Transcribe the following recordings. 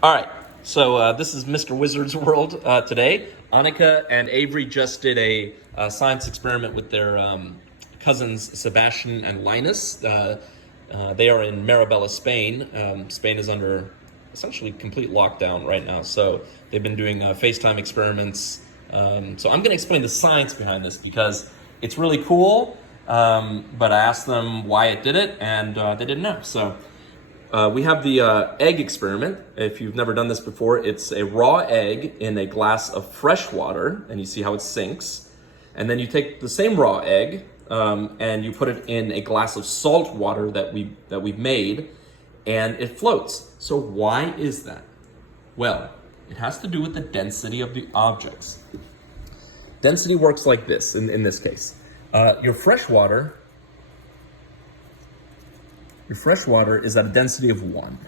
All right, so this is Mr. Wizard's World today. Annika and Avery just did a science experiment with their cousins Sebastian and Linus. They are in Marabella, Spain. Spain is under essentially complete lockdown right now, so they've been doing FaceTime experiments. So I'm going to explain the science behind this because it's really cool, but I asked them why it did it, and they didn't know. So we have the egg experiment. If you've never done this before, it's a raw egg in a glass of fresh water, and you see how it sinks. And then you take the same raw egg and you put it in a glass of salt water that we've made, and it floats. So why is that? Well, it has to do with the density of the objects. Density works like this in this case. Your fresh water is at a density of 1,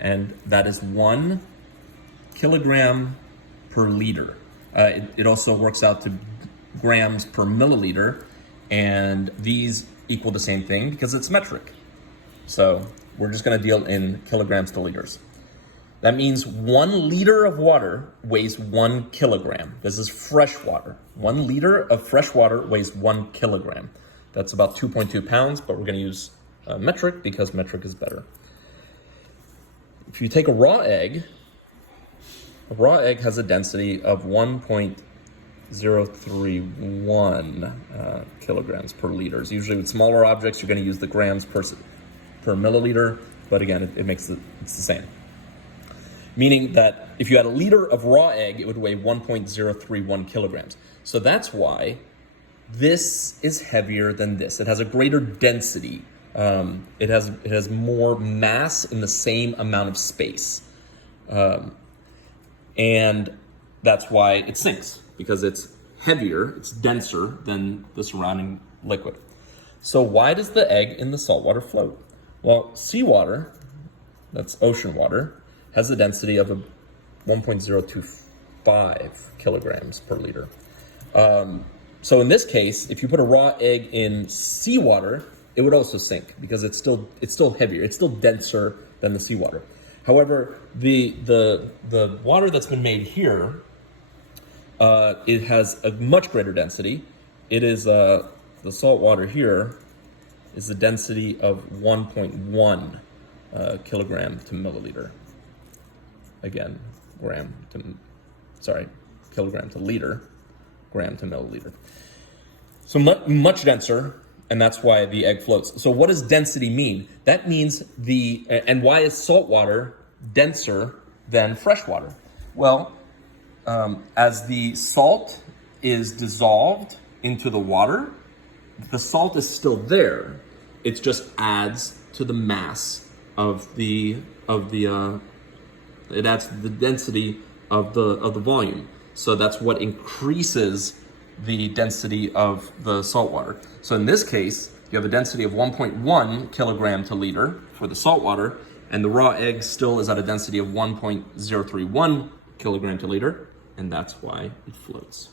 and that is 1 kilogram per liter. It also works out to grams per milliliter, and these equal the same thing because it's metric. So we're just going to deal in kilograms to liters. That means 1 liter of water weighs 1 kilogram. This is fresh water. 1 liter of fresh water weighs 1 kilogram. That's about 2.2 pounds, but we're going to use metric because metric is better. If you take a raw egg has a density of 1.031 kilograms per liter. Usually with smaller objects, you're going to use the grams per milliliter, but again, it's the same. Meaning that if you had a liter of raw egg, it would weigh 1.031 kilograms. So that's why this is heavier than this. It has a greater density. It has more mass in the same amount of space. And that's why it sinks, because it's heavier, it's denser than the surrounding liquid. So why does the egg in the salt water float? Well, seawater, that's ocean water, has a density of 1.025 kilograms per liter. So in this case, if you put a raw egg in seawater, it would also sink because it's still heavier. It's still denser than the seawater. However, the water that's been made here, it has a much greater density. It is the salt water here is the density of 1.1 kilogram to milliliter. Again, kilogram to liter, gram to milliliter. So much denser. And that's why the egg floats. So what does density mean? That means and why is salt water denser than fresh water? Well, as the salt is dissolved into the water, the salt is still there. It just adds to the mass it adds to the density of the volume. So that's what increases the density of the salt water. So in this case, you have a density of 1.1 kilogram to liter for the salt water, and the raw egg still is at a density of 1.031 kilogram to liter, and that's why it floats.